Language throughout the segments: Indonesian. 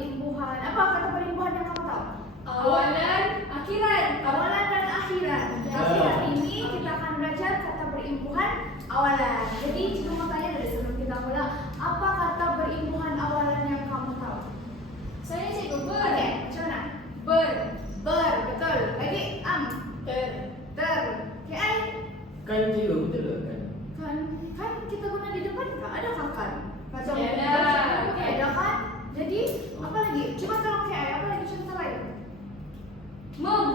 berimbuhan. Apa kata berimbuhan yang kamu tahu? Awalan, akhiran. Awalan dan akhiran. Jadi hari ini kita akan belajar kata berimbuhan awalan. Jadi cikgu mau tanya dari sebelum kita mulai, apa kata berimbuhan awalan yang kamu tahu? Saya cikgu ber. Oke, macam mana? Ber. Ber, betul. Lagi Ter. ter. KI Kan juga betul kan? kan kita guna di depan kah? Ada kan? Macam Ada. ada kan? Jadi apa lagi? Coba tolong KI, apa lagi contoh lain? Mem.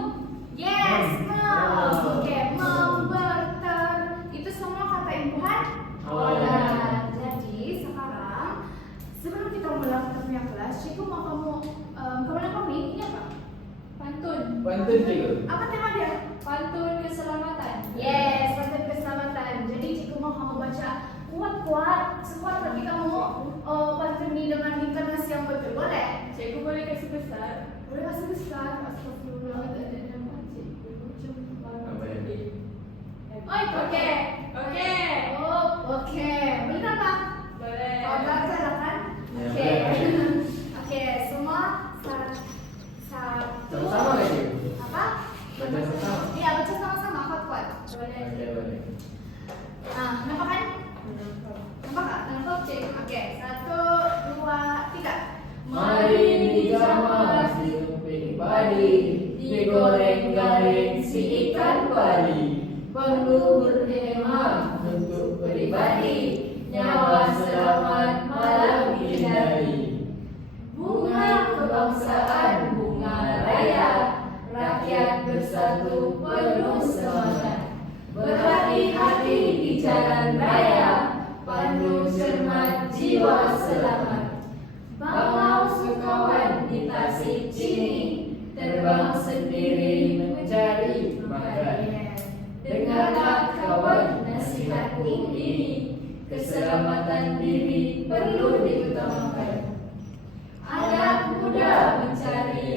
Yes, mem. Oh. Oke, mem, ber, ter. Itu semua kata imbuhan awalan. Jadi sekarang sebelum kita mulai kita punya kelas, cikgu mau kamu ini apa? Pantun. Pantun juga. Apa tema dia? Pantun keselamatan. Yes, pantun keselamatan. Jadi cikgu mau kamu baca kuat-kuat, sekuat lagi kamu pantun ini dengan intonasi yang betul, boleh? Cikgu boleh kasih besar. Boleh masih besar, astagfirullahaladzim. Apa yang Oke. Oke. Oh, oke. Benar tak? Boleh. Kalau enggak silakan. Ya, Oke. boleh. Oke, semua satu. Sama-sama kan cikgu? Apa? Baca sama. Iya, baca sama-sama, kuat-kuat. Boleh. Oke, boleh. Nah, nampak kan? Nampak tak? Nampak cik. Oke, 1, 2, 3. Mari dijamah si emping padi, digoreng garing si ikan pari. Perlu berhemat untuk pribadi, nyawa selamat malam hindari. Bunga kebangsaan, bunga raya, rakyat bersatu penuh semangat. Berhati-hati di jalan raya, pandu cermat jiwa selamat. Bangau sekawan di Tasik Cini, terbang sendiri mencari makan. Dengarlah kawan nasihatku ini, keselamatan diri perlu diutamakan. Anak muda mencari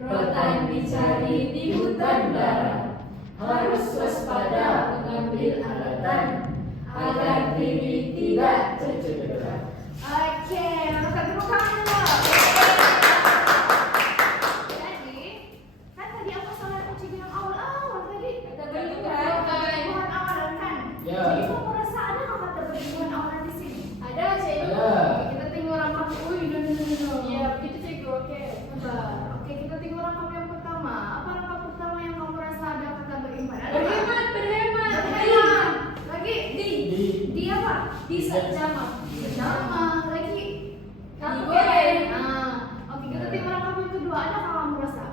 rotan dicari di hutan darat. Harus waspada mengambil alatan, agar diri tidak tercederat. Oke, maka tepuk tangan dulu. Jadi, kan tadi apa salah cik yang awal-awal tadi? Kata berimbuhan. Berimbuhan awalan kan? Ya. Jadi kamu merasa ada nggak kata berimbuhan awalan di sini? Ada cikgu. Ada. Kita tengok rangkap. No. Iya, begitu cikgu. Oke. Sabar. Oke, kita tengok rangkap yang pertama. Apa rangkap pertama yang kamu rasa ada kata berimbuhan? Ada nggak? Berhemat. Berhemat. Lagi Di. di apa? Di sama. Sama. Lagi Digoreng. Oke, kita tengok rangkap yang kedua. Ada nggak kamu rasa?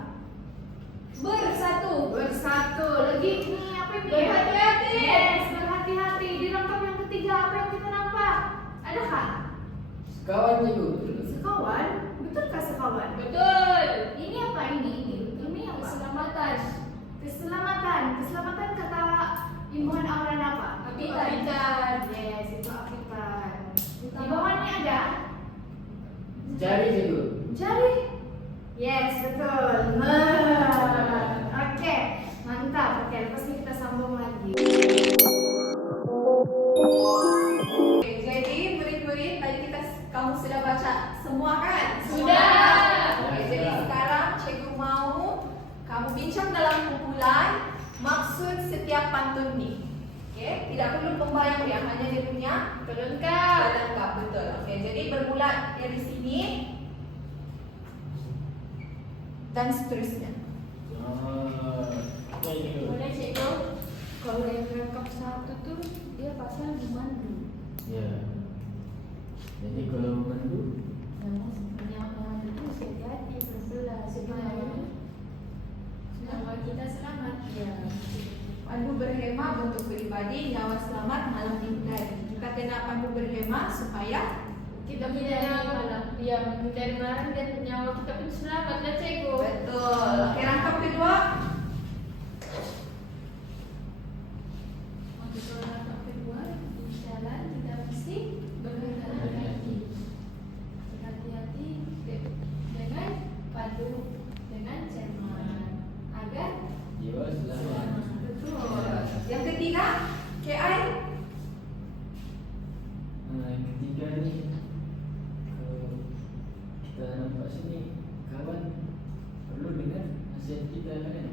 Bersatu. Bersatu. Lagi ini apa ini? Berhati-hati. Yes, berhati-hati. Di rangkap yang ketiga apa yang kita nampak? Ada kah? Sekawan cikgu. Sekawan? Betulkah sekawan? Betul. Ini apa ini? Ini apa? Keselamatan. Keselamatan. Keselamatan kata imbuhan awalan apa? Apitan. Yes, itu apitan. Di bawahnya ada Cari cikgu. jari. Yes, betul. Oke, mantap. Oke, lepas ini kita sambung lagi. Oke, jadi murid-murid tadi kamu sudah baca semua kan? Sudah. Oke, jadi sekarang cikgu mau kamu bincang dalam kumpulan maksud setiap pantun nih. Oke, tidak perlu pembayang ya, hanya dia punya pelengkap. Betul. Oke, jadi bermula dari sini dan seterusnya. Cikgu. Boleh cikgu. Kalau yang pelengkap satu tuh dia pasal memandu. Ya. Jadi kalau memandu, Yang memandu itu hati-hati berbelah sebenarnya. Nyawa kita selamat. Ya. Pandu berhema untuk pribadi, nyawa selamat malam hindari. Kita kena pandu berhema supaya Kita menghindari malam. Ya, menghindari malam dan nyawa kita pun selamat lah cikgu. betul. Oke, rangkap kedua. Untuk langkah kedua, di jalan kita mesti berhati-hati. Berhati-hati dengan padu, dengan cermat, agar jiwa selamat. Betul. Yang ketiga, KI. Yang ketiga nih, kalau kita nampak sini kawan perlu dengar nasihat kita kan?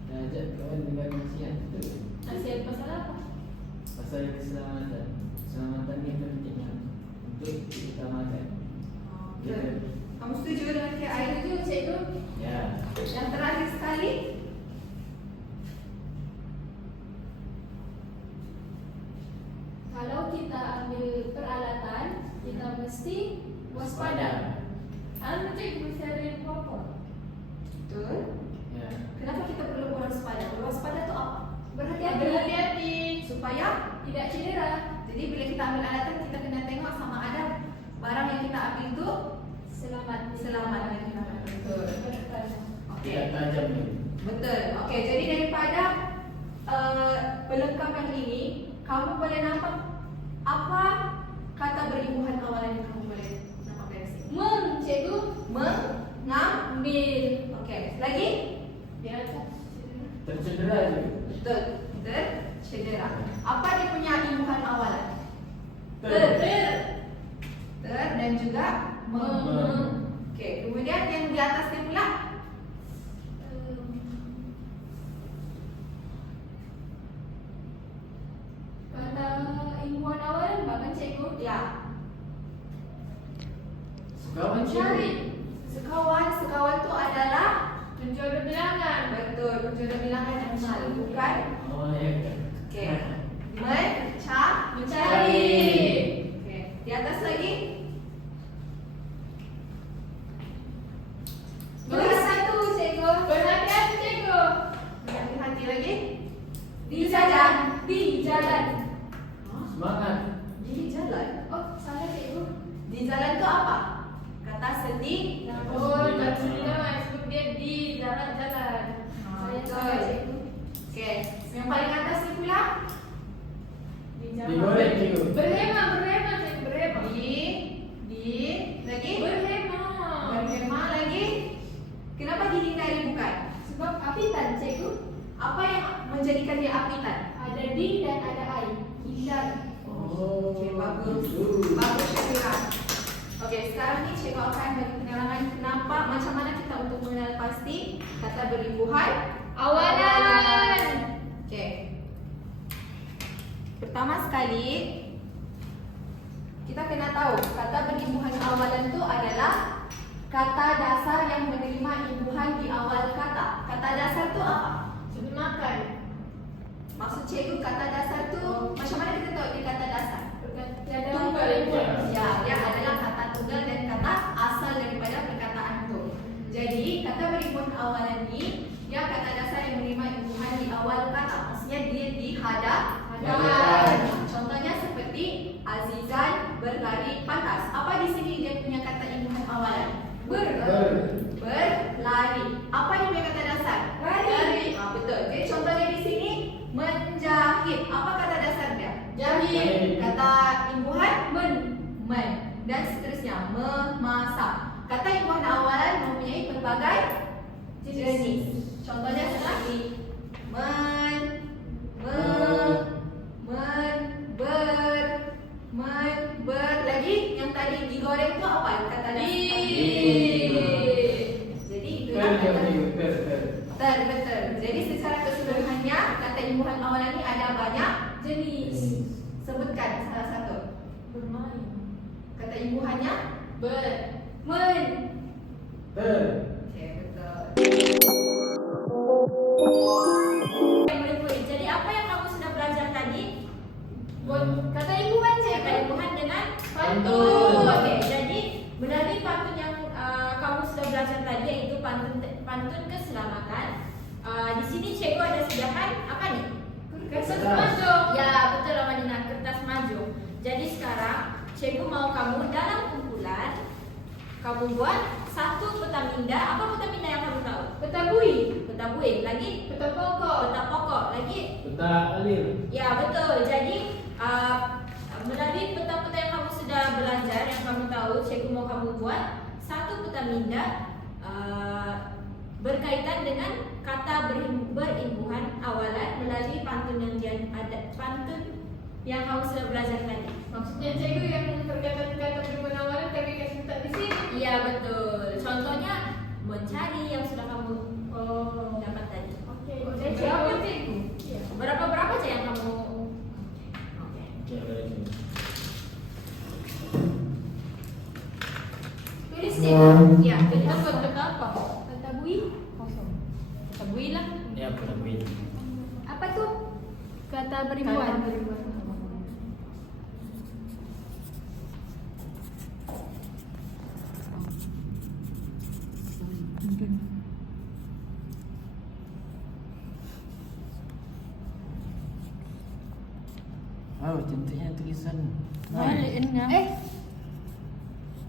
Kita ajak kawan dengar nasihat betul. Nasihat pasal apa? Pasal keselamatan. Keselamatan ni pentingnya untuk diutamakan. Betul. Kamu setuju dengan Cik Ai? Setuju, cikgu. Ya. Yang terakhir sekali, Kalau kita ambil peralatan, kita mesti waspada. Anu cikgu sering apa? betul. Ya. Kenapa kita perlu berwaspada? Berwaspada itu apa? Berhati-hati. Berhati-hati, Supaya tidak cedera. jadi bila kita ambil alatan kita kena tengok sama ada barang yang kita ambil itu Selamat. selamat dan kita betul. Okey. Tidak tajam ni. Betul. Okey, jadi daripada perlengkapan ini kamu boleh nampak apa kata berimbuhan awalan yang kamu boleh nampak dari sini? Cikgu. Mengambil. Okey, lagi? Di atas. Tercedera je. Betul. Tercedera. Apa dia punya imbuhan awalan? Ter. Dan juga Mem. Okey, kemudian yang di atasnya pula Kata imbuhan awal bahkan cikgu. ya. Sekawan Cari. Sekawan tu adalah Penjodoh bilangan. betul penjodoh bilangan yang mal, bukan? Oh ya kan. Okey. Mencari. Okey. Di atas lagi Bersatu, cikgu. Berhati-hati, cikgu. hati lagi. Di jalan. Di jalan. Semangat. Di jalan. Oh, salah cikgu. Di jalan tu apa? Kata sedih. Oh, tak bilangan. Sebab dia di jalan-jalan. Saya betul. salah cikgu. Okey. Yang paling atas ni pula Di jalan. Digoreng cikgu. Berhemah, cikgu. Berhemah. di lagi Berhemah. berhemah lagi. Kenapa dihindari bukan? Sebab apitan, cikgu. Apa yang menjadikan dia apitan? Ada di dan ada ai. Hindar. Oh. Okey, bagus. Gitu. Bagus Syakira. Okey, sekarang ni cikgu akan bagi penerangan kenapa macam mana kita untuk mengenal pasti kata berimbuhan Awalan. Okey. Pertama sekali kita kena tahu kata berimbuhan awalan itu adalah kata dasar yang menerima imbuhan di awal kata. Kata dasar itu apa? Sebelum makan. Maksud cikgu kata dasar tu macam mana kita tahu dia kata dasar? Tiada Tunggal. imbuhan. Ya, dia adalah kata tunggal dan kata asal daripada perkataan itu. Jadi kata berimbuhan awalan ini dia kata dasar yang menerima imbuhan di awal kata. Maksudnya dia dihadapkan. Contohnya seperti Azizan berlari pantas. Apa di sini dia punya kata imbuhan awalan? Berlari. Apa dia punya kata dasar? Lari. Betul. Jadi contohnya di sini menjahit. Apa kata dasar dia? Jahit. Kata imbuhan men dan seterusnya memasak. Kata imbuhan awalan mempunyai pelbagai jenis. Contohnya seperti men, ber. Lagi yang tadi digoreng tu apa? Kata dasar. Jadi itu Ter. betul. Jadi secara keseluruhannya kata imbuhan awalan ini ada banyak Jenis. Sebutkan salah satu. Bermain. Kata imbuhannya? Men. Ter. Okey, betul. Jadi apa yang kamu sudah belajar tadi? Kata imbuhan, cikgu. Kata imbuhan dengan Pantun. Okey, jadi melalui pantun yang kamu sudah belajar tadi yaitu pantun keselamatan. Di sini cikgu ada sediakan apa nih? Kertas majung. Ya, betul Amadina, kertas majung. Jadi sekarang cikgu mau kamu dalam kumpulan kamu buat satu peta minda. Apa peta minda yang kamu tahu? Peta bui. Peta bui. Lagi? Peta pokok. Peta pokok. Lagi? Peta alir. Ya, betul. Jadi melalui peta-peta yang kamu sudah belajar, yang kamu tahu, cikgu mau kamu buat satu peta minda berkaitan dengan kata berimbuhan awalan melalui pantun yang ada yang kamu sudah belajar tadi. Maksudnya cikgu yang kata-kata bermanawan tapi kasih tak di sini. Iya betul. Contohnya mencari yang sudah kamu dapat tadi. Oke. Siapa cikgu? Iya. Berapa aja yang kamu? Oke. Oke, lagi. Tulis ya. Ya, Kita kita bentuk apa? Kata bui. kosong. Tabui lah. Ini apa namanya? Apa tuh? Kata beribuan. Oh, contohnya tulisan. Baliknya.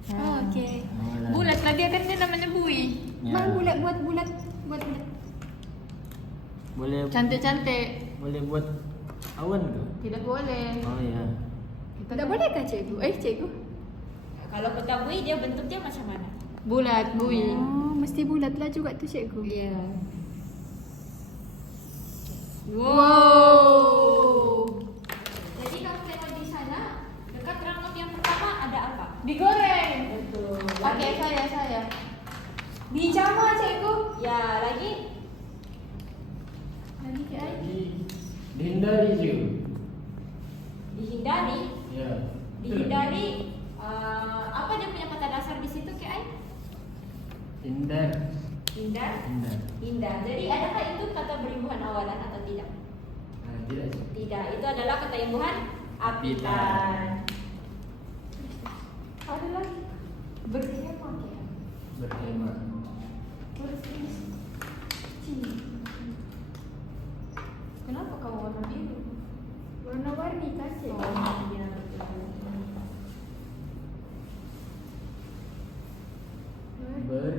Oh, okey. Bulat lah dia kan dia namanya bui. Ya. Bang bulat buat bulat. Boleh Cantik-cantik. boleh buat awan ke? Tidak boleh. Oh ya. Tidak boleh kan cikgu? Cikgu? Kalau peta bui dia bentuknya macam mana? Bulat bui. Oh, mesti bulat lah juga tu cikgu. Iya. Wow. Jadi kamu tengok di sana dekat rangkap yang pertama ada apa? Digoreng. Betul. Okey, saya. Dijama cikgu. Ya lagi. Lagi ke ai? Jadi dihindari je. Dihindari. Ya. Dihindari. Apa dia punya kata dasar di situ ke Ai? Hindar. Hindar. Hindar. Hindar. Jadi adakah itu kata berimbuhan awalan atau tidak? Tidak. Tidak. Itu adalah kata imbuhan apitan. Ada lagi. Berhemat ya. Berhemat. Kenapa kamu warna biru? Warna-warni kan cikgu? Oh, iya betul. Ber.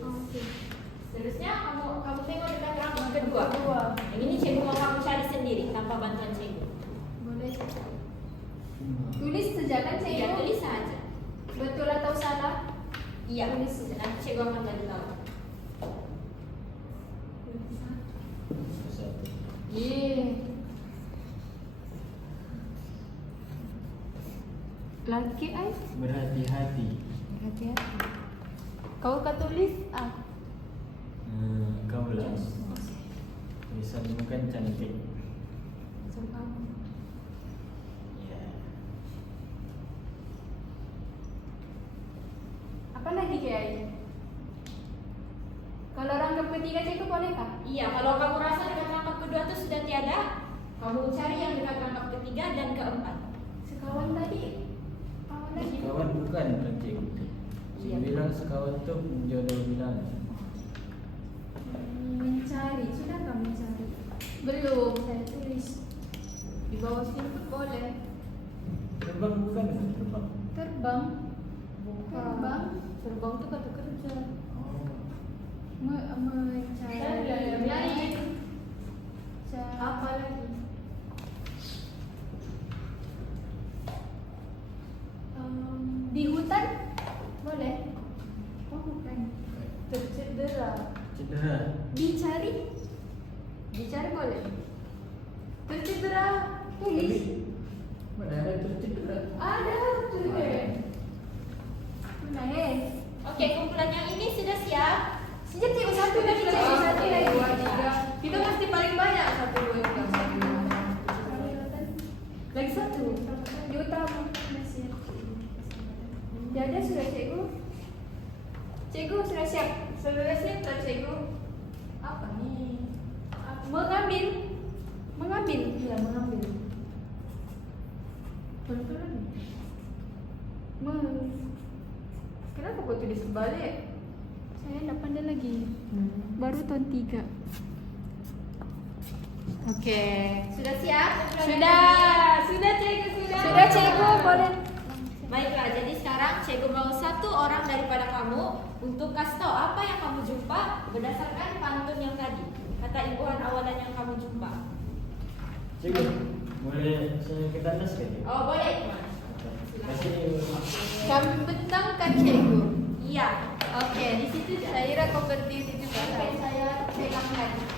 Okey. Seterusnya kamu tengok dekat rangkap kedua. Kedua. Yang ini cikgu mau kamu cari sendiri tanpa bantuan cikgu. Boleh. Tulis saja kan Ya cikgu? tulis saja. Betul atau salah? Iya. Tulis saja. Nanti cikgu akan bagi tahu. Satu. Lagi ai? Berhati-hati. Hati-hati. Kau kan tulis? Kau lah. Tulisan bukan cantik. Ya. Apa lagi ke ai? Kalau rangkap ketiga cikgu bolehkah? Iya, kalau kamu rasa dekat rangkap kedua itu sudah tiada, kamu cari yang dekat rangkap ketiga dan keempat. Sekawan tadi. Kawan lagi. Sekawan bukan cantik. Iya. Bilang sekawan tu jodoh bilang. Mencari. Sudahkah mencari? Belum. Saya tulis. Di bawah sini pun boleh. Terbang bukan terbang. Terbang. Terbang. Terbang tu kata kerja. Oh. Mencari. Yang lain. Apa lagi? Di hutan boleh? Oh bukan. Tercedera. Cedera. Dicari. Dicari boleh. Tercedera. Tulis. Mana ada tercedera? Ada tulis. Mana? Oke, kumpulan yang ini sudah siap. Sejak cikgu satu lagi cikgu satu lagi. Dua, tiga. Kita mesti paling banyak. 1, 2, 3, 4, 5. Lagi satu. Di utama. Ada sudah cikgu. Cikgu sudah siap. Sudah siap tak cikgu? Apa nih? Mengambil. Mengambil. Iya, mengambil. Betul lagi. Men. Kenapa kau tulis balik? Saya nak pandai lagi. Baru tahun 3. Okey. Sudah siap? Sudah cikgu sudah. Sudah cikgu boleh. Baiklah, jadi sekarang cikgu mau satu orang daripada kamu untuk kasih tahu apa yang kamu jumpa berdasarkan pantun yang tadi. Kata imbuhan awalan yang kamu jumpa. Cikgu, boleh saya ke tandas ke? Oh, boleh, Mas. Kasih. Kami bentangkan cikgu. Iya. Okey, di situ saya kira kau berdiri juga. Sampai saya pegangkan.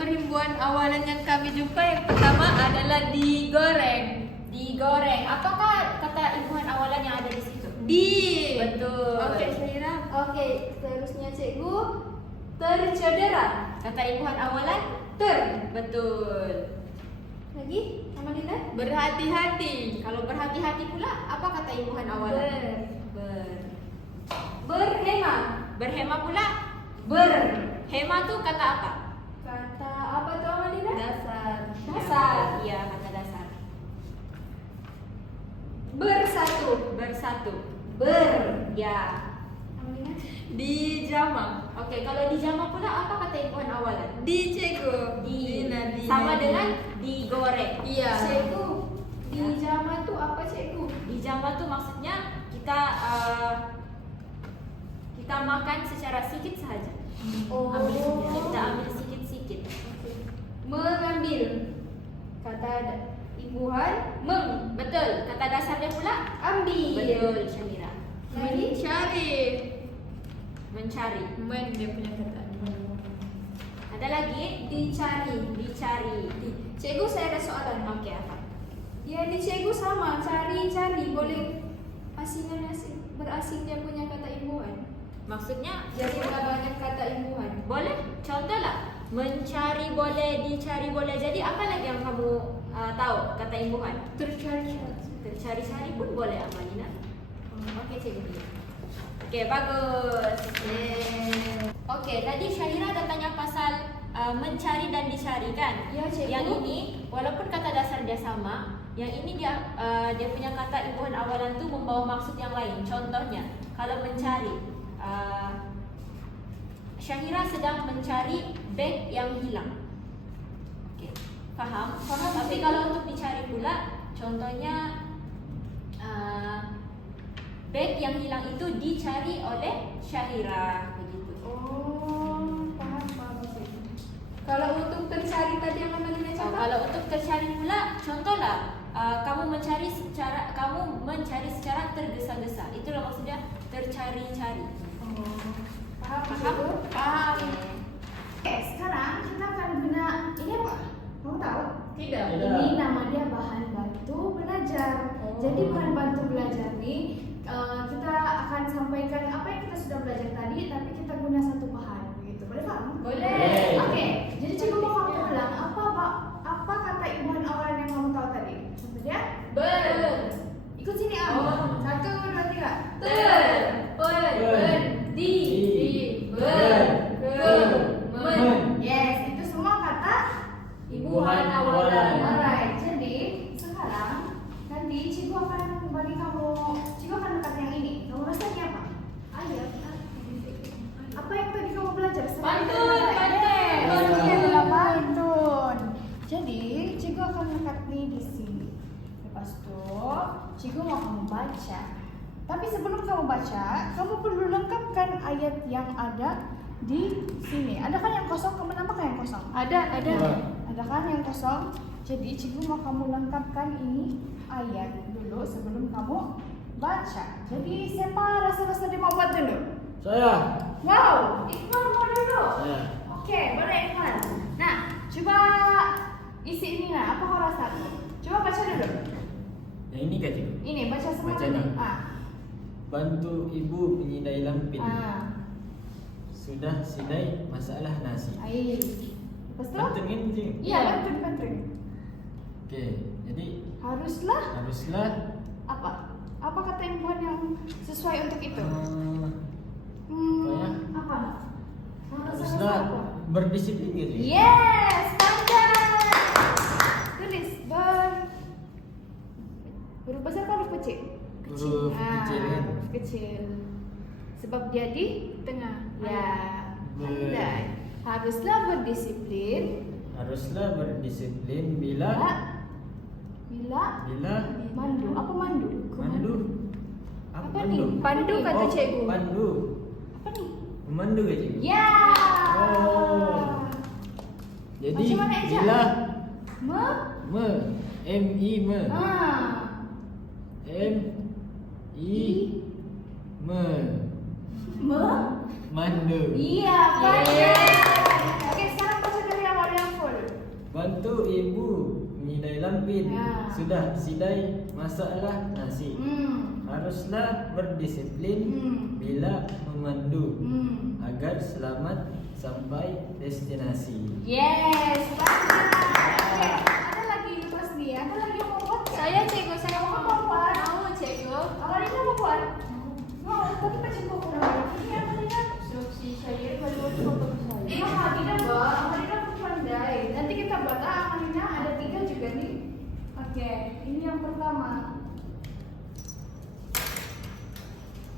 perhimpunan awalan yang kami jumpa yang pertama adalah digoreng. Digoreng. Apakah kata imbuhan awalan yang ada di situ? Di. Betul. Oke, Syahira. Oke, seterusnya cikgu tercedera. Kata imbuhan awalan? Betul. Lagi, Amalina? Berhati-hati. Kalau berhati-hati pula, apa kata imbuhan awalan? Berhema. Berhema pula? Hema tuh kata apa? Kata apa tuh Amalina? Dasar. Dasar. Iya, kata dasar. Bersatu. Bersatu. Ya. Amalina? Dijama. Oke, kalau dijama pula apa kata imbuhan awalan? Dicego. Sama dengan digoreng. Iya. Cikgu, di jama tuh apa cikgu? Dijama tuh maksudnya kita makan secara sedikit saja. Oh. Kita ambil sedikit-sedikit. Mengambil. Kata imbuhan Betul. Kata dasarnya pula? ambil. Betul, Syamira. Lagi? Mencari. Mencari. Dia punya kata. Ada lagi? Dicari. Cikgu, saya ada soalan. Oke, apa? Ya di cikgu sama, cari boleh berasing dia punya kata imbuhan. Maksudnya Jadi ada banyak kata imbuhan. boleh? Contoh lah. Mencari boleh, dicari boleh. Jadi apa lagi yang kamu tahu kata imbuhan? Tercari-cari pun boleh, Amalina. Oke, cikgu. Oke, bagus. Oke, tadi Syahira ada tanya pasal mencari dan dicari kan? Ya, cikgu. Yang ini walaupun kata dasar dia sama, yang ini dia punya kata imbuhan awalan tuh membawa maksud yang lain. Contohnya, kalau mencari, Syahira sedang mencari bag yang hilang. Oke, paham? Tapi kalau untuk dicari pula, contohnya bag yang hilang itu dicari oleh Syahira, begitu. Oh, paham cikgu. Kalau untuk tercari tadi yang Amalina cakap? Kalau untuk tercari pula, contohlah kamu mencari secara tergesa-gesa. Itulah maksudnya tercari-cari. Paham? Paham? Paham. Oke, sekarang kita akan guna ini apa? Kamu tahu? Tidak. Ini nama dia bahan bantu belajar. Jadi bahan bantu belajar nih kita akan sampaikan apa yang kita sudah belajar tadi, tapi kita guna satu bahan, begitu. Boleh paham? Boleh. Oke, jadi cikgu mau kamu ulang apa kata imbuhan awalan yang kamu tahu tadi? Contohnya? Ikut sini Am. 1, 2, 3. Yes, itu semua kata Imbuhan awalan. Alright, jadi sekarang nanti cikgu akan bagi kamu, cikgu akan dekat yang ini. Kamu rasanya apa? Ayat. Apa yang tadi kamu belajar? Pantun. Ini adalah pantun. Jadi cikgu akan dekat nih di sini. Lepas itu cikgu mau kamu baca. Tapi sebelum kamu baca, kamu perlu lengkapkan ayat yang ada di sini. Ada kan yang kosong? Kamu nampakkan yang kosong? Ada. Ada kan yang kosong? Jadi cikgu mau kamu lengkapkan ini ayat dulu sebelum kamu baca. Jadi siapa rasa-rasa dia mau buat dulu? Saya. Wow, Iqbal mau dulu. Saya. Oke, boleh Iqbal. Nah, coba isi ini nah. Apa kau rasa? Coba baca dulu. Yang ini kan cikgu? Ini baca semua Baca dulu. nih. Bantu ibu menyidai lampin. Sudah sidai masalah nasi. Air. Lepas tu? Pantun kan cikgu? Iya, pantun. Oke, jadi Haruslah apa? apa kata imbuhan yang sesuai untuk itu? Apa ya? Apa? Haruslah berdisiplin gitu. Yes, pandai. Tulis huruf besar atau huruf kecil? Huruf kecil kan? Huruf kecil. Sebab dia di tengah. Ya, pandai. Haruslah berdisiplin. Haruslah berdisiplin bila Mandu. Apa mandu? mandu. Apa nih? Pandu kata cikgu. Pandu. Apa nih? Memandu kan cikgu? Ya. Oh. Jadi Macam mana, Eja? bila Me. M-I me Ah. M-I me Me. mandu. Iya, pandai. Oke, sekarang baca dari awal yang Bantu ibu menyidai lampin. Ya. Sudah sidai, masaklah nasi. Haruslah berdisiplin bila memandu agar selamat sampai destinasi. Yes, oke. Ada lagi lepas nih, ada lagi yang mau buat? Saya cikgu, saya Kamu mau. mau buat? Mau cikgu. Amalina mau buat? Mau, tapi macam kau kurang. Ini Amalina. Si saya baru coba saya. Tidak buat, Amalina pun pandai. Nanti kita buat, Amalina ada 3 juga nih. Oke, ini yang pertama.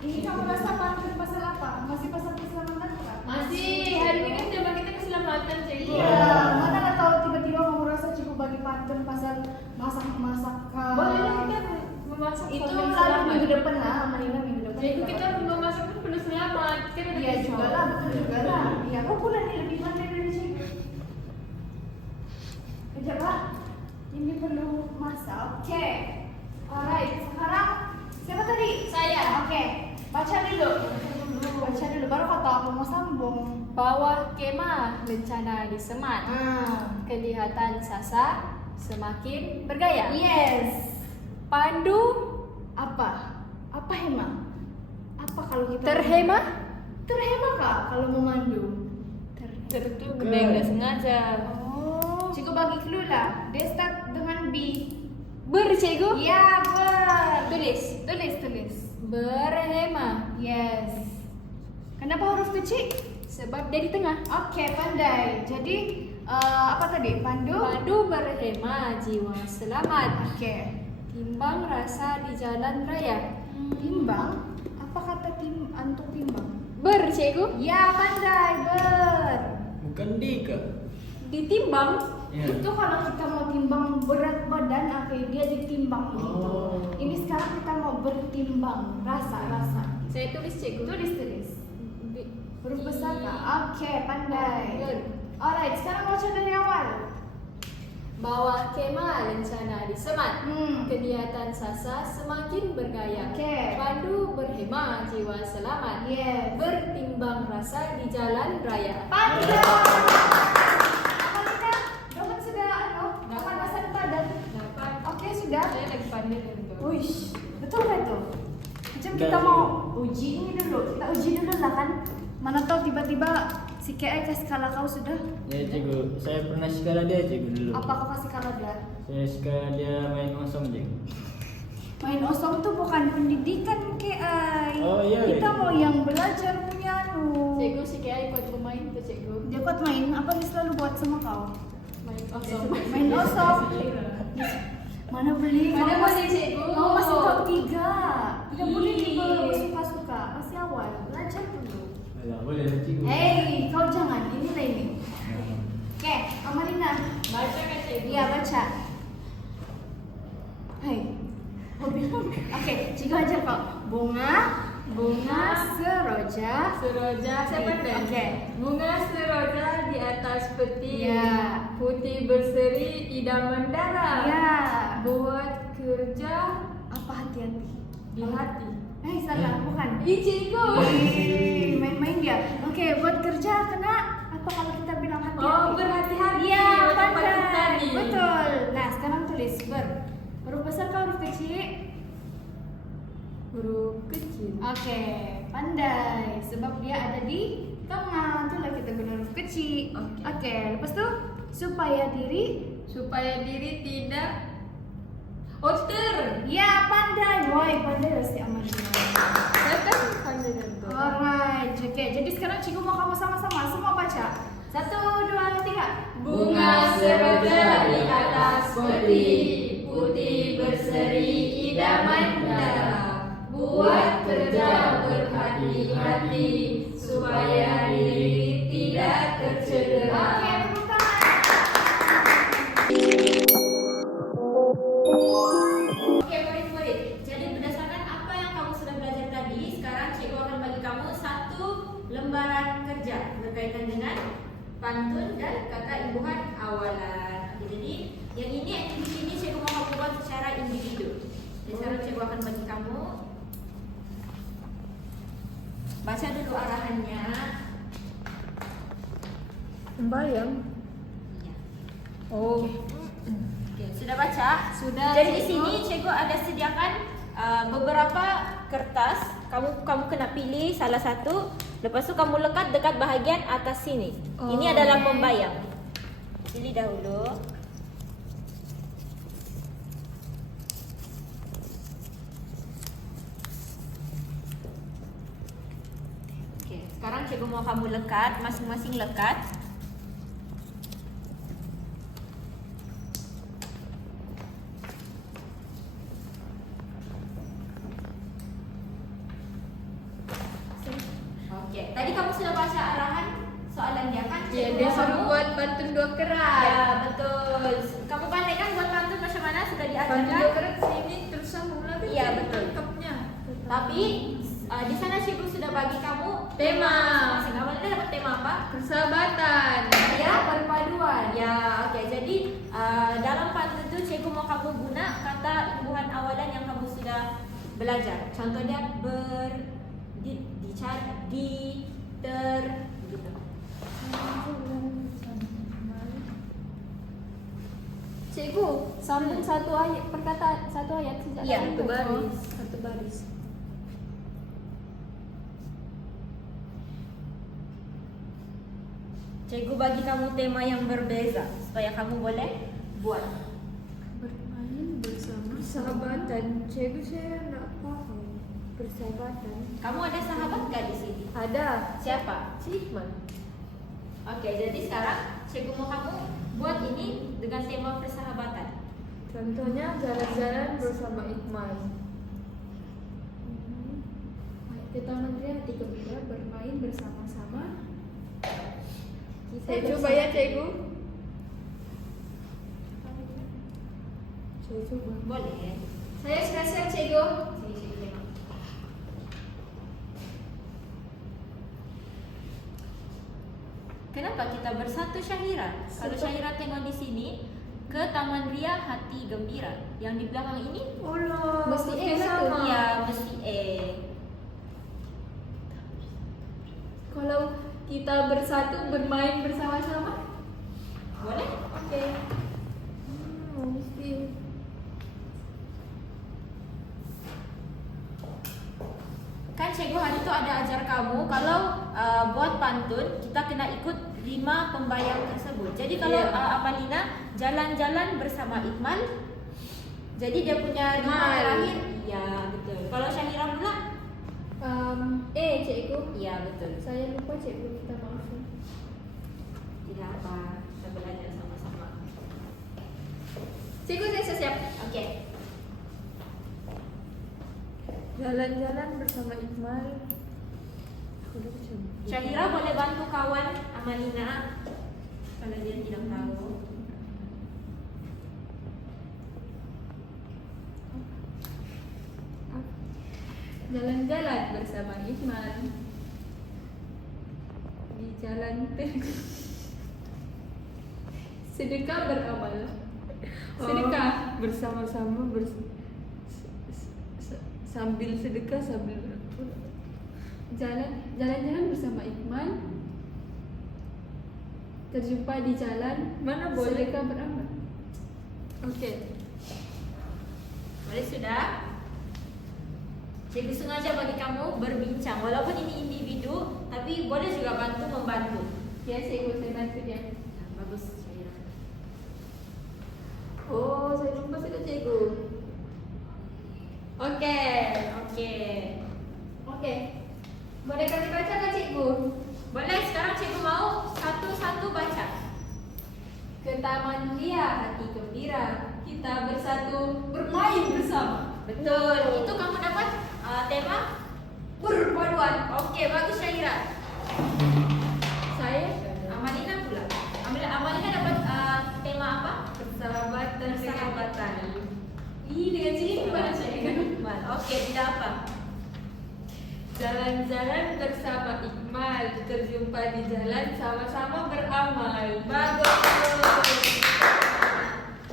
Ini kamu rasa pantun pasal apa? Masih pasal keselamatan bukan? Masih, hari ini tema kita keselamatan cikgu. Iya, mana nggak tahu tiba-tiba kamu rasa cukup bagi pantun pasal masak-masak. Boleh kita memasak Itu sambil nanti selamat. minggu depan lah, Amalina minggu depan. Cikgu kita memasak pun penuh selamat. Kan ada Iya pisau. juga lah, betul juga lah. Iya, kau pula nih lebih pandai dari cikgu. Kejap Pak, ini perlu masak. Oke, alright. Sekarang siapa tadi? Saya. Oke, baca dulu. Baca dulu, baru kau tahu aku mau sambung. Bawah kemah lencana disemat. Kelihatan sasa semakin bergaya. Yes. Pandu Apa? Apa hema? Apa kalau kita terhema. Terhema kak kalau memandu? Tertu benda yang nggak sengaja. Oh. Cikgu bagi clue lah. Dia start dengan B. Ber cikgu. Ya, ber. Tulis. Tulis. Berhema. Yes. Kenapa huruf kecil? Sebab dia di tengah. Oke, pandai. Jadi apa tadi? Pandu? Pandu berhema jiwa selamat. Oke. Timbang rasa di jalan raya. Timbang? Apa kata untuk timbang? Ber cikgu. Ya, pandai. Ber. Bukan di ke? Ditimbang. Ya. Itu kalau kita mau timbang berat badan, oke, dia ditimbang gitu. Oh. Ini sekarang kita mau bertimbang rasa. Saya tulis cikgu. Tulis. Di- Huruf besar kak? Oke, pandai. Good. Alright, sekarang baca dari awal. Bawah kemah lencana disemat. Kelihatan Kelihatan sasa semakin bergaya. Oke. Pandu berhema jiwa selamat. Yes. Bertimbang rasa di jalan raya. Pandai. Amalina, dapat sudah kepanasan badan. Dapat. Oke, sudah. Saya lagi pandai untuk. Wish, betul gak itu? Macam kita Enggak, mau uji ini dulu. Kita uji dulu lah kan. Mana tahu tiba-tiba si KI kasih skala kau sudah. Ya cikgu, saya pernah skala dia cikgu dulu. Apa kau kasih skala dia? Saya skala dia main kosong cikgu. Main osong tuh bukan pendidikan KI. Oh, iya, Kita iya. mau yang belajar punya Cikgu si Kiai kuat bermain tuh cikgu. Dia kuat main, apa dia selalu buat sama kau? Main kosong. Main osong. Mana beli? Mana Kau boleh, cikgu? Kau masih tahap 3. Tidak boleh tiba suka-suka. Masih awal, belajar dulu. Alah, boleh lah cikgu. Hey, kau jangan, ini lah ini. Oke, Amalina. Baca kan cikgu? Iya, baca. Hai. Oke, cikgu ajar kau. Bunga seroja. Seroja saya pandai. Oke. Bunga seroja di atas peti. Ya. Putih berseri idaman darah. Ya. Buat kerja Apa hati-hati? di hati. Salah, bukan. Ih cikgu. Wih, main-main dia. Oke, buat kerja kena apa kalau kita bilang hati-hati? Oh, berhati-hati. Iya, Macam pantun pandai. tadi. Betul. Nah, sekarang tulis huruf besar kah huruf kecil? Huruf kecil. Oke, pandai. Sebab dia ada di tengah. Itulah kita guna huruf kecil. Oke, lepas tu supaya diri. Supaya diri tidak outer. Ya, pandai. Woi, pandai lah si Amalina. Saya kan pandai dan tu. Alright, oke. Jadi sekarang cikgu mau kamu sama-sama semua baca. 1, 2, 3. Bunga seroja di atas peti, putih berseri idaman darah. Buat kerja berhati-hati, supaya diri tidak tercedera. Oke, tepuk tangan. Oke murid-murid, jadi berdasarkan apa yang kamu sudah belajar tadi, sekarang cikgu akan bagi kamu 1 lembaran kerja berkaitan dengan pantun dan kata imbuhan awalan. Oke, jadi yang ini aktiviti ini cikgu mau kamu buat secara individu. Jadi sekarang cikgu akan bagi kamu baca dulu arahannya. Bayang. Ya. Oh. Oke, sudah baca? Sudah, Jadi di Cikgu. sini cikgu ada sediakan beberapa kertas. Kamu kena pilih salah satu. Lepas tu kamu lekat dekat bahagian atas sini. Ini Oh. adalah pembayang. Pilih dahulu. Oke, sekarang cikgu mau kamu lekat, masing-masing lekat. Oke, tadi kamu sudah baca arahan soalannya kan? Ya, Cikgu dia mau suruh kamu- buat pantun 2 kerat. Ya, betul. Kamu pandai kan buat pantun macam mana? Sudah Pantun 2 diajarkan? kerat sini terus sambung lagi. Iya, betul. Tangkapnya. Tapi di sana cikgu sudah bagi kamu Tema. masing-masing. Kamu ini dapat tema apa? Persahabatan. Ya, perpaduan. Ya, oke. Jadi dalam pantun itu cikgu mau kamu guna kata imbuhan awalan yang kamu sudah belajar. Contohnya dicari, ter, gitu. Cikgu, sambung satu ayat perkataan, satu ayat sejak Iya, tadi Satu tu. baris. Satu baris. Cikgu bagi kamu tema yang berbeza supaya kamu boleh buat. Bermain bersama. Persahabatan. Cikgu saya nak paham. Persahabatan. Kamu ada sahabat gak di sini? Ada. Siapa? Cikman. Oke, jadi sekarang cikgu mau kamu buat ini dengan tema persahabatan. Contohnya jalan-jalan bersama Iqmal. Kita Menteri Hati Gembira bermain bersama-sama. Saya coba ya, Cikgu. Saya coba. Boleh. Saya sudah siap, Cikgu. Sini cikgu tengok. Kenapa kita bersatu Syahira? Kalau Syahira tengok di sini ke Taman Ria Hati Gembira. Yang di belakang ini Allah. Mesti E lah tu. sama. ya mesti Kalau kita bersatu bermain bersama-sama. Boleh? Oke. Mesti. Kan cikgu hari itu ada ajar kamu kalau buat pantun kita kena ikut 5 pembayang tersebut. Jadi kalau Iya. Amalina jalan-jalan bersama Iqmal, jadi dia punya 5 Iqmal. terakhir. Iya betul. Kalau Syahira pula? Cikgu. Iya betul. Saya lupa, Cikgu, minta maaf. Tidak apa, kita belajar sama-sama. Cikgu, saya sudah siap. Oke. Jalan-jalan bersama Iqmal. Syahira boleh bantu kawan Amalina kalau dia tidak tahu. Jalan-jalan bersama Iqmal di jalan sedekah beramal. Sedekah. Bersama-sama sambil sedekah sambil Jalan-jalan bersama Iqmal. Terjumpa di jalan. Mana boleh? Sedekah beramal. Oke. Boleh sudah? Cikgu sengaja bagi kamu berbincang. Walaupun ini individu, tapi boleh juga bantu membantu. Ya, Cikgu, saya bantu dia. Nah, bagus Syahira. Oh, saya lupa sudah, Cikgu. Oke, oke. Oke. Boleh kasih baca nggak, Cikgu? Boleh, sekarang cikgu mau satu-satu baca. Ke Taman Ria Hati Gembira, kita bersatu bermain bersama. Betul. Itu kamu dapat tema Perpaduan. Oke, bagus Syahira. Saya Amalina pula. Amalina dapat tema apa? persahabatan. Persahabatan. Ih, dengan sini gimana saya kan? Oke, tidak apa. Jalan-jalan bersama Iqmal, terjumpa di jalan sama-sama beramal. Bagus.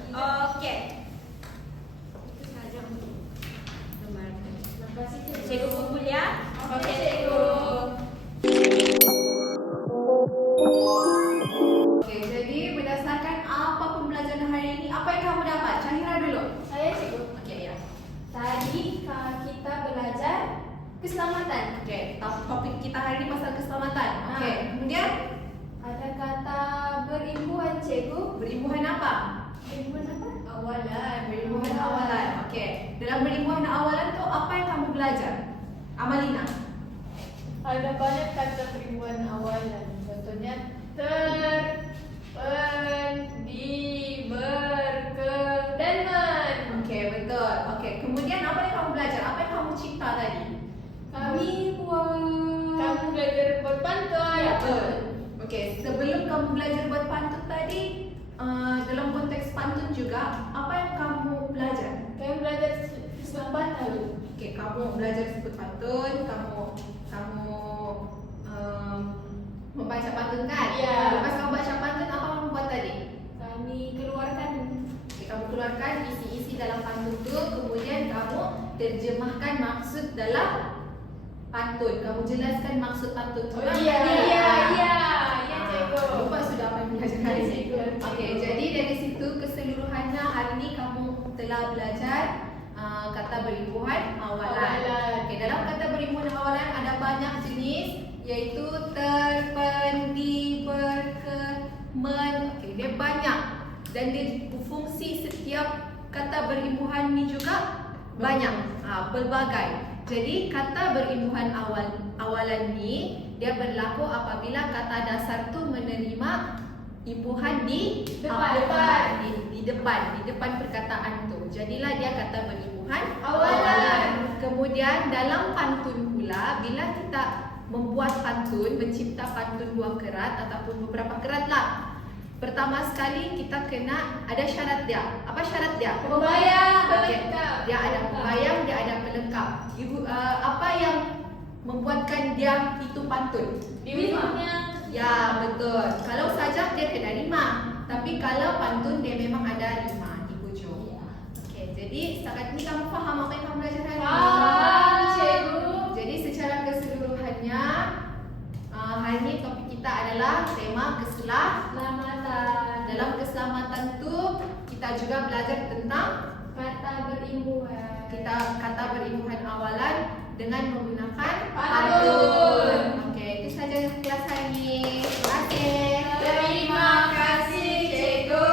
Oke. Itu saja untuk gambarkan. Terima kasih, Cikgu. Cikgu kumpul ya. Oke, Cikgu. Oke, jadi berdasarkan apa pembelajaran Berimbuhan awalan. Okey. Dalam berimbuhan awalan tu apa yang kamu belajar? Amalina. Ada banyak kata perimbuhan awalan. Contohnya ter, pen, di, ber, ke, dan men. Okey, betul. Okey, kemudian apa yang kamu belajar? Apa yang kamu cipta tadi? Kamu belajar buat pantun. Ya, betul. Okey, sebelum kamu belajar buat pantun tadi, dalam konteks pantun juga, apa yang kamu belajar? Kami belajar sebab pantun. Okey, kamu belajar sebut pantun, kamu membaca pantun kan? Ya. Lepas kamu baca pantun, apa kamu buat tadi? Kami keluarkan. Okey, kamu keluarkan isi-isi dalam pantun tu, kemudian kamu terjemahkan maksud dalam pantun. Kamu jelaskan maksud pantun tu. kan? Cikgu. Lupa sudah apa yang belajar hari ini. Cikgu. Okey, jadi dari situ keseluruhannya hari ini kamu telah belajar kata berimbuhan awalan. Okey, dalam kata berimbuhan awalan ada banyak jenis, iaitu ter, pen, di, ber, ke, men. Okey, dia banyak dan dia fungsi setiap kata berimbuhan ni juga banyak, pelbagai. Jadi kata berimbuhan awalan ni dia berlaku apabila kata dasar tu menerima imbuhan di Depan. di depan perkataan tu. Jadilah dia kata berimbuhan Awalan. Kemudian dalam pantun pula, bila kita membuat pantun, mencipta pantun 2 kerat ataupun beberapa kerat lah. Pertama sekali kita kena ada syarat dia. Apa syarat dia? Pembayang, Okey. pelengkap. Dia ada pembayang, dia ada pelengkap. Apa yang membuatkan dia itu pantun? Rimanya. Ya, betul. Kalau sajak dia kena rima, tapi kalau pantun dia memang ada rima di hujung. Okey, jadi setakat ini kamu faham apa yang kamu belajar hari ini? Faham, cikgu. Jadi secara keseluruhannya hari ini topik kita adalah tema keselamatan. Dalam keselamatan tu kita juga belajar tentang Kata berimbuhan. kita kata berimbuhan awalan dengan menggunakan Pantun. Okey, itu saja kelas hari ini. Terima kasih. Terima kasih, cikgu.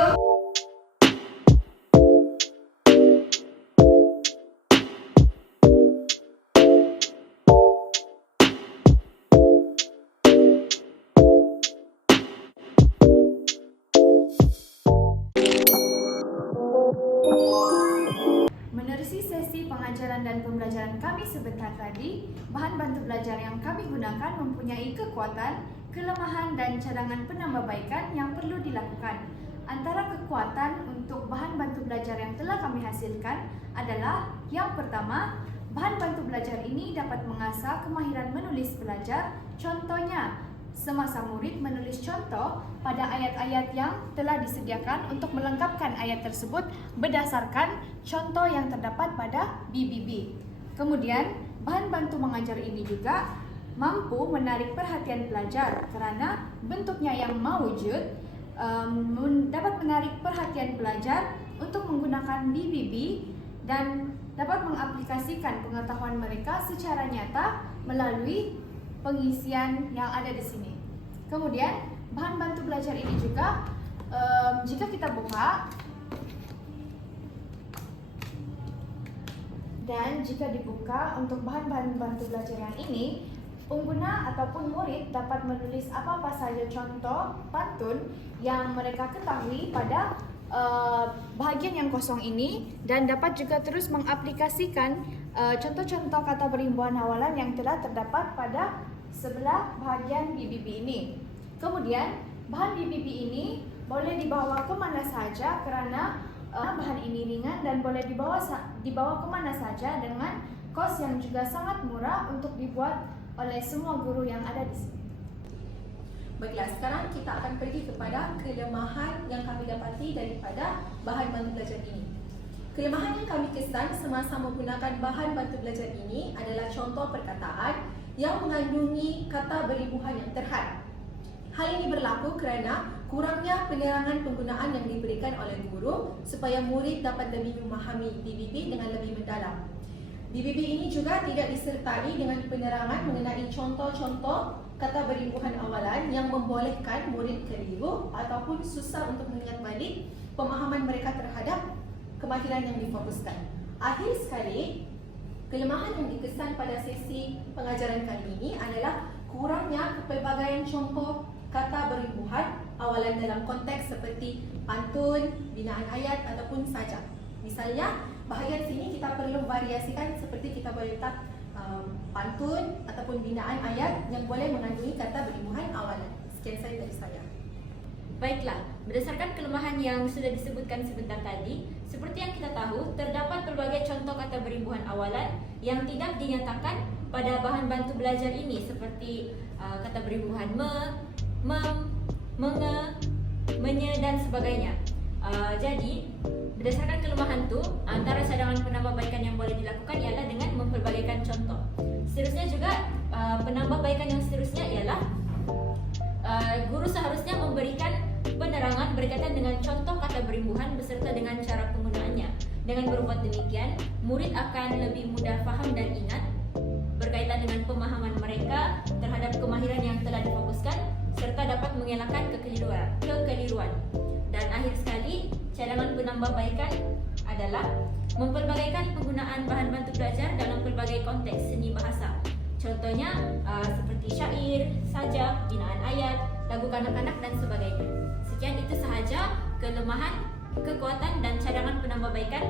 Menerusi sesi pengajaran dan pembelajaran kami sebentar tadi, bahan bantu belajar yang kami gunakan mempunyai kekuatan, kelemahan dan cadangan penambahbaikan yang perlu dilakukan. Antara kekuatan untuk bahan bantu belajar yang telah kami hasilkan adalah yang pertama, bahan bantu belajar ini dapat mengasah kemahiran menulis pelajar. Contohnya, semasa murid menulis contoh pada ayat-ayat yang telah disediakan untuk melengkapkan ayat tersebut berdasarkan contoh yang terdapat pada BBB. Kemudian, bahan bantu mengajar ini juga mampu menarik perhatian pelajar kerana bentuknya yang mewujud dapat menarik perhatian pelajar untuk menggunakan BBB dan dapat mengaplikasikan pengetahuan mereka secara nyata melalui pengisian yang ada di sini. Kemudian, bahan bantu belajar ini juga jika kita buka dan jika dibuka untuk bahan-bahan bantu belajar yang ini, pengguna ataupun murid dapat menulis apa-apa saja contoh pantun yang mereka ketahui pada bahagian yang kosong ini dan dapat juga terus mengaplikasikan contoh-contoh kata berimbuhan awalan yang telah terdapat pada sebelah bahagian BBB ini. Kemudian, bahan BBB ini boleh dibawa ke mana saja kerana bahan ini ringan dan boleh dibawa ke mana saja dengan kos yang juga sangat murah untuk dibuat oleh semua guru yang ada di sini. Baiklah, sekarang kita akan pergi kepada kelemahan yang kami dapati daripada bahan bantu belajar ini. Kelemahan yang kami kesan semasa menggunakan bahan bantu belajar ini adalah contoh perkataan yang mengandungi kata berimbuhan yang terhad. Hal ini berlaku kerana kurangnya penerangan penggunaan yang diberikan oleh guru supaya murid dapat lebih memahami BBB dengan lebih mendalam. BBB ini juga tidak disertai dengan penerangan mengenai contoh-contoh kata berimbuhan awalan yang membolehkan murid keliru ataupun susah untuk mengingat balik pemahaman mereka terhadap kemahiran yang difokuskan. Akhir sekali, kelemahan yang dikesan pada sesi pengajaran kali ini adalah kurangnya kepelbagaian contoh kata berimbuhan awalan dalam konteks seperti pantun, binaan ayat ataupun sajak. Misalnya, bahagian sini kita perlu variasikan seperti kita boleh letak pantun ataupun binaan ayat yang boleh mengandungi kata berimbuhan awalan. Sekian saja dari saya. Baiklah, berdasarkan kelemahan yang sudah disebutkan sebentar tadi, seperti yang kita tahu, terdapat berbagai contoh kata berimbuhan awalan yang tidak dinyatakan pada bahan bantu belajar ini seperti kata berimbuhan mem, menge, menye dan sebagainya. Jadi, berdasarkan kelemahan itu, antara cadangan penambahbaikan yang boleh dilakukan ialah dengan memperbagaikan contoh. Seterusnya juga, penambahbaikan yang seterusnya ialah guru seharusnya memberikan penerangan berkaitan dengan contoh kata berimbuhan beserta dengan cara penggunaannya. Dengan berbuat demikian, murid akan lebih mudah faham dan ingat berkaitan dengan pemahaman mereka terhadap kemahiran yang telah difokuskan serta dapat mengelakkan kekeliruan. Dan akhir sekali, cadangan penambahbaikan adalah memperbagaikan penggunaan bahan bantu belajar dalam pelbagai konteks seni bahasa. Contohnya seperti syair, sajak, binaan ayat, lagu kanak-kanak dan sebagainya. Sekian itu sahaja kelemahan, kekuatan dan cadangan penambahbaikan